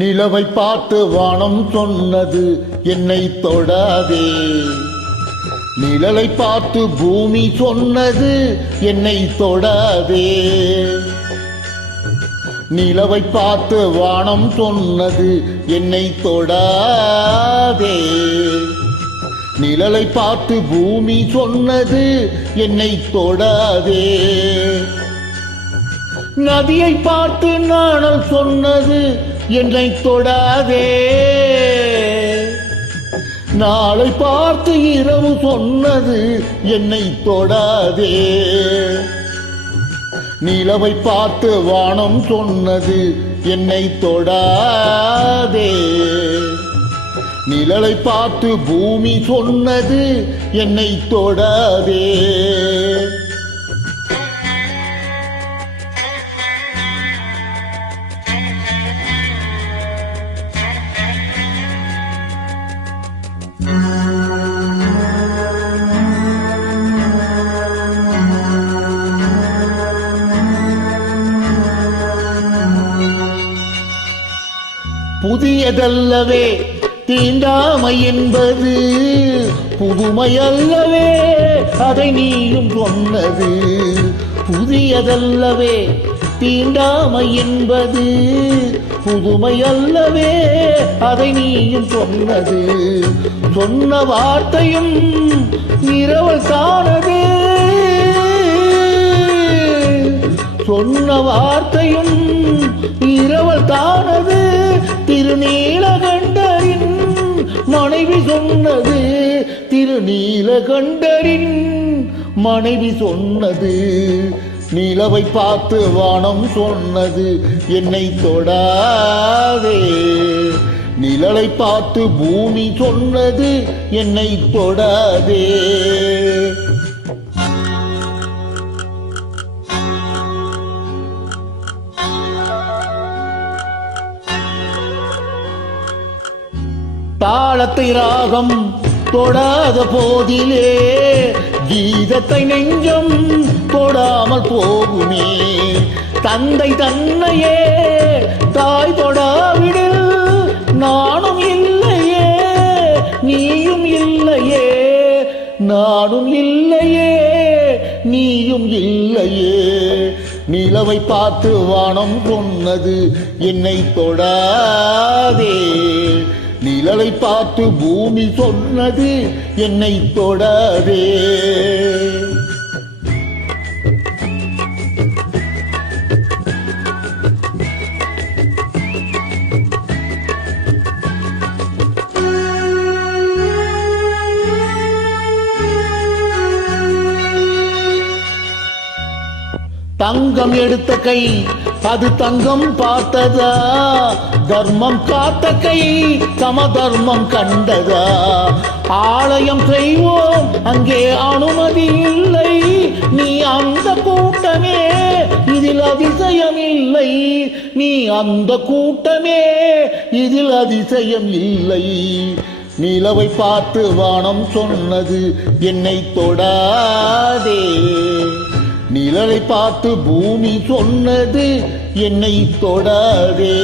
நிலவை பார்த்து வானம் சொன்னது என்னை தொடாதே. நிழலை பார்த்து பூமி சொன்னது என்னை தொடாதே. நிலவை பார்த்து வானம் சொன்னது என்னை தொடாதே. நிழலை பார்த்து பூமி சொன்னது என்னை தொடாதே. நதியை பார்த்து நாணல் சொன்னது என்னை தொடாதே. நாளை பார்த்து இரவு சொன்னது என்னை தொடாதே. நிலவை பார்த்து வானம் சொன்னது என்னை தொடாதே. நிழலை பார்த்து பூமி சொன்னது என்னை தொடாதே. புதியதல்லவே தீண்டாமை என்பது, புதுமையல்லவே அதை நீயும் சொன்னது. புதியதல்லவே தீண்டாமை என்பது, புதுமையல்லவே அதை நீயும் சொன்னது. சொன்ன வார்த்தையும் இரவல் தானது. சொன்ன வார்த்தையும் இரவல் தானது. திருநீலகண்டரின் மனைவி சொன்னது. திருநீலகண்டரின் மனைவி சொன்னது. நிலவை பார்த்து வானம் சொன்னது என்னை தொடாதே. நிழலை பார்த்து பூமி சொன்னது என்னை தொடாதே. தாளத்தை ராகம் தொடாத போதிலே கீதத்தை நெஞ்சம் தொடாமல் போகுமே. தந்தை தன்னையே தாய் தொடாவிடில் நானும் இல்லையே, நீயும் இல்லையே. நானும் இல்லையே, நீயும் இல்லையே. நிலவை பார்த்து வானம் சொன்னது என்னை தொடாதே. நிழலை பார்த்து பூமி சொன்னது என்னை தொடாதே. தங்கம் எடுத்த கை அது தங்கம் பார்த்ததா? தர்மம் காத்த கை சமதர்மம் கண்டதா? ஆலயம் செய்வோம் அங்கே அனுமதி இல்லை. நீ அந்த கூட்டமே இதில் அதிசயம் இல்லை. நீ அந்த கூட்டமே இதில் அதிசயம் இல்லை. நிலவை பார்த்து வானம் சொன்னது என்னை தொடாதே. நிழலை பார்த்து பூமி சொன்னது என்னை தொடாதே.